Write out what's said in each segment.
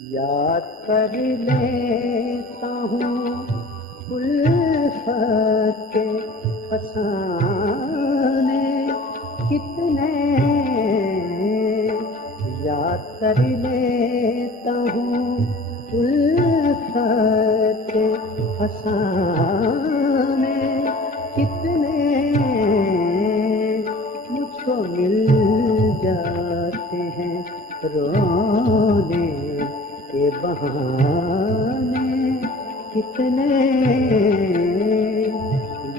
याद कर लेता हूँ उल्फत के फसाने कितने, याद कर लेता हूँ उल्फत के फसाने कितने, मुझको मिल जाते हैं रोने के बहाने कितने,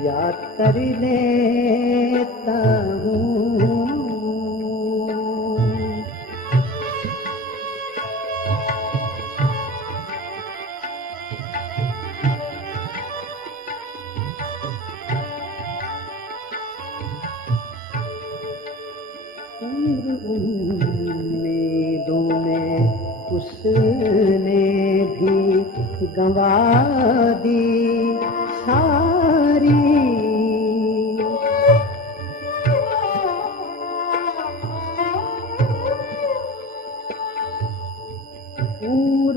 याद कर लेता हूँ। उम्मीदों में उसने भी गंवा दी सारी,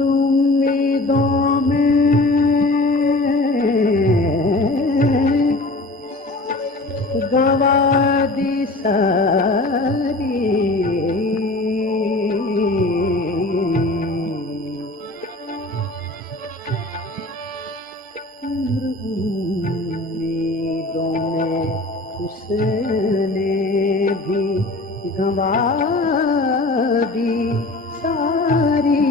उम्मीदों में गंवा दी सारी, उसने भी गंवा दी सारी,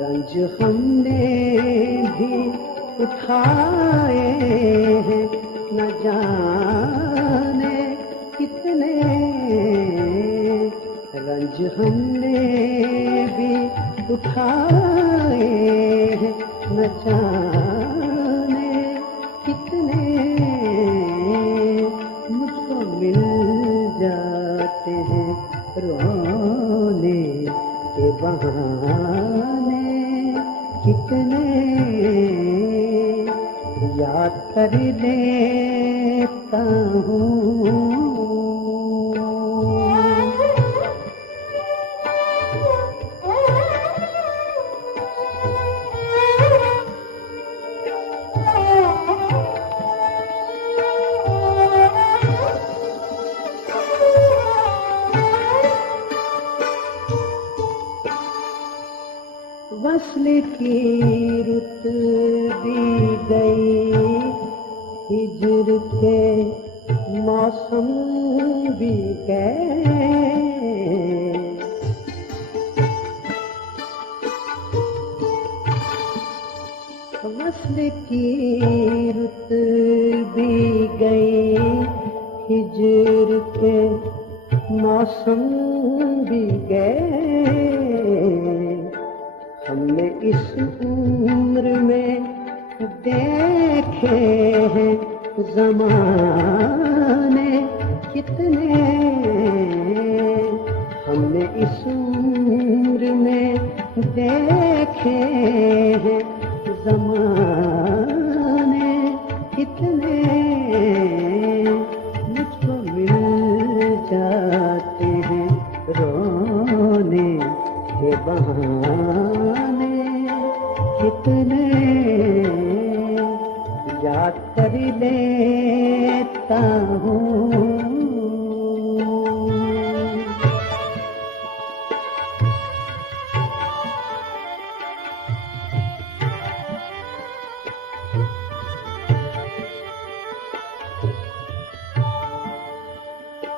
रंज हमने भी उठाए हैं न जाने कितने, रंज हमने भी उठाए हैं न जाने कितने, मुझको मिल जाते हैं रोने के बहाने कितने, याद कर लेता हूँ। वस्ल की रुत दी गई, हिजर के मौसम भी गए, वस्ल की रुत दी गई, हिजर के मौसम भी गए, हमने इस उम्र में देखे हैं ज़माने कितने, हमने इस उम्र में देखे हैं ज़माने कितने, मुझको मिल जाते हैं रोने के बहाने कितने, याद कर लेता हूँ।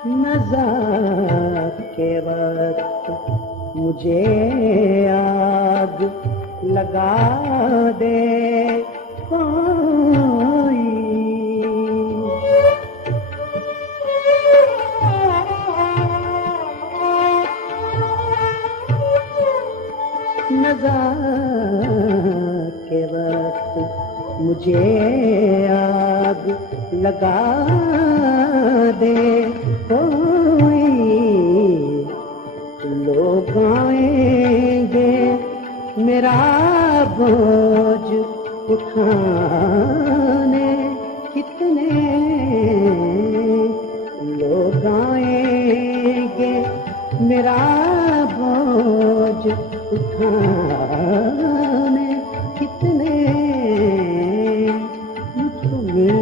नज़र के वक्त मुझे आग लगा दे कोई, नज़र के वक्त मुझे आग लगा दे जाने कितने लोग आएंगे मेरा बोझ उठाने, कितने मुझको मिल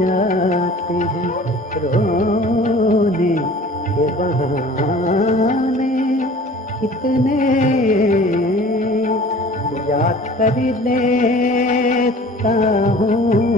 जाते हैं रोने के बहाने, कितने याद कर लेता हूँ